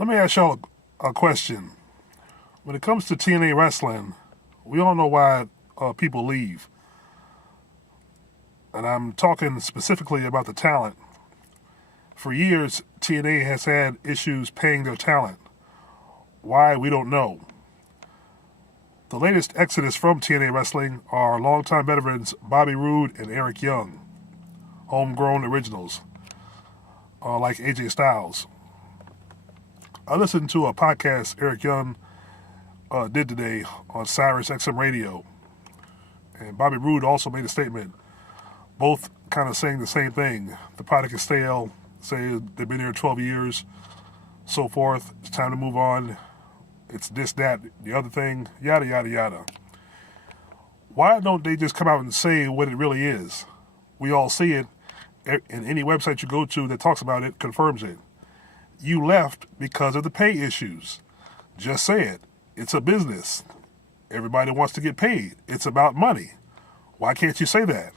Let me ask y'all a question. When it comes to TNA wrestling, we all know why people leave. And I'm talking specifically about the talent. For years, TNA has had issues paying their talent. Why, we don't know. The latest exodus from TNA wrestling are longtime veterans Bobby Roode and Eric Young, homegrown originals, like AJ Styles. I listened to a podcast Eric Young did today on Sirius XM Radio, and Bobby Roode also made a statement, both kind of saying the same thing. The product is stale, say they've been here 12 years, so forth. It's time to move on. It's this, that, the other thing, yada, yada, yada. Why don't they just come out and say what it really is? We all see it, and any website you go to that talks about it confirms it. You left because of the pay issues. Just say it. It's a business. Everybody wants to get paid. It's about money. Why can't you say that?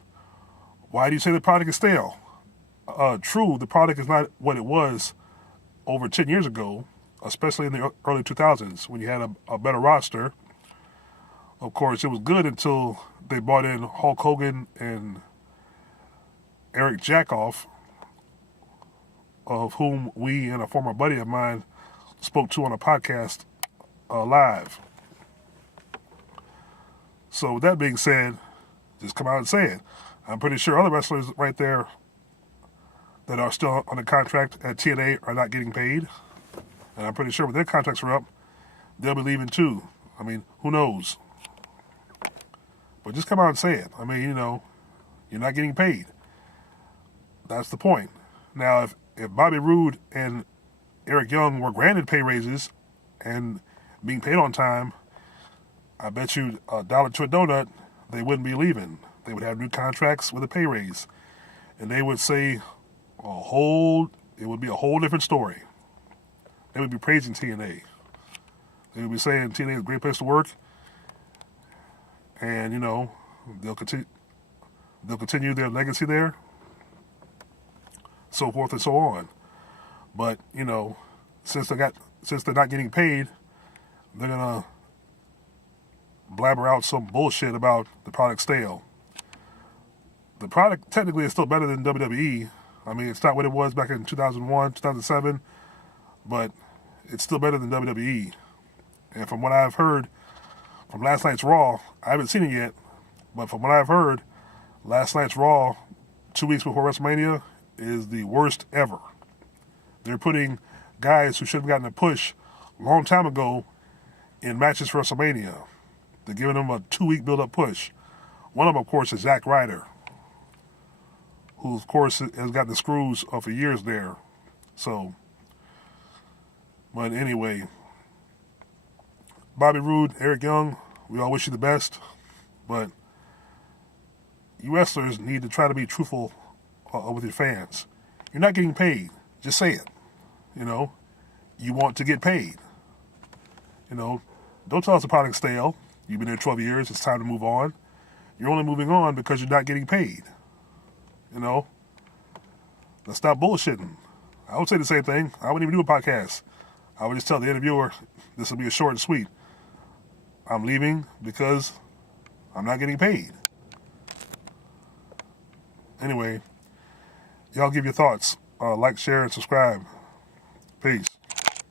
Why do you say the product is stale? True, the product is not what it was over 10 years ago, especially in the early 2000s when you had a better roster. Of course, it was good until they brought in Hulk Hogan and Eric Jackoff, of whom we and a former buddy of mine spoke to on a podcast live. So with that being said, just come out and say it. I'm pretty sure other wrestlers right there that are still on the contract at TNA are not getting paid. And I'm pretty sure when their contracts are up, they'll be leaving too. I mean, who knows? But just come out and say it. I mean, you're not getting paid. That's the point. Now, if Bobby Roode and Eric Young were granted pay raises and being paid on time, I bet you $1 to a donut, they wouldn't be leaving. They would have new contracts with a pay raise. And they would say it would be a whole different story. They would be praising TNA. They would be saying TNA is a great place to work. And, they'll continue their legacy there, so forth and so on. But, since they're not getting paid, they're gonna blabber out some bullshit about the product stale. The product technically is still better than WWE. I mean, it's not what it was back in 2001, 2007, but it's still better than WWE. And from what I've heard from last night's Raw, I haven't seen it yet, but from what I've heard, last night's Raw, 2 weeks before WrestleMania, is the worst ever. They're putting guys who should have gotten a push a long time ago in matches for WrestleMania. They're giving them a 2-week build-up push. One of them, of course, is Zack Ryder, who, of course, has got the screws for years there. So, but anyway, Bobby Roode, Eric Young, we all wish you the best, but you wrestlers need to try to be truthful with your fans. You're not getting paid. Just say it. You want to get paid. Don't tell us the product's stale. You've been there 12 years. It's time to move on. You're only moving on because you're not getting paid. Let's stop bullshitting. I would say the same thing. I wouldn't even do a podcast. I would just tell the interviewer, this will be a short and sweet. I'm leaving because I'm not getting paid. Anyway, y'all give your thoughts. Like, share, and subscribe. Peace.